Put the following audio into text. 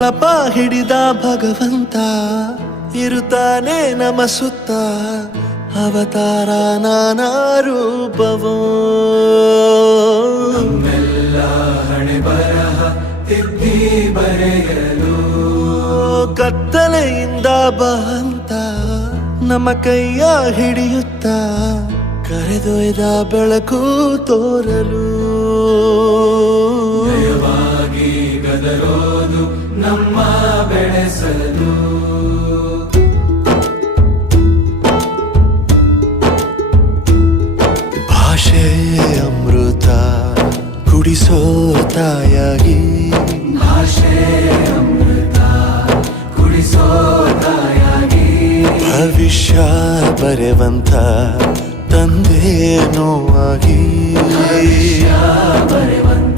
ಅಪ ಹಿಡಿದ ಭಗವಂತ ಇರುತ್ತಾನೆ ನಮ ಸುತ್ತ ಅವತಾರ ನಾನಾ ರೂಪವೋ ನಮ್ಮೆಲ್ಲ ಹಣೆ ಬರಹ ತಿದ್ದಿ ಬರೆಯಲು ಕತ್ತಲೆಯಿಂದ ಬಂತ ನಮ್ಮ ಕೈಯ ಹಿಡಿಯುತ್ತ ಕರೆದೊಯ್ದ ಬೆಳಕು ತೋರಲು ದಯವಾಗಿ ಗದರೋದು ನಮ್ಮ ಬೆಳೆಸಲು ಭಾಷೆ ಅಮೃತ ಕುಡಿಸೋ ತಾಯಾಗಿ ಭಾಷೆ ಅಮೃತ ಕುಡಿಸೋ ತಾಯಾಗಿ ಭವಿಷ್ಯ ಬರೆವಂತ ತಂದೇನೋ ಆಗಿ ಬರೆವಂತ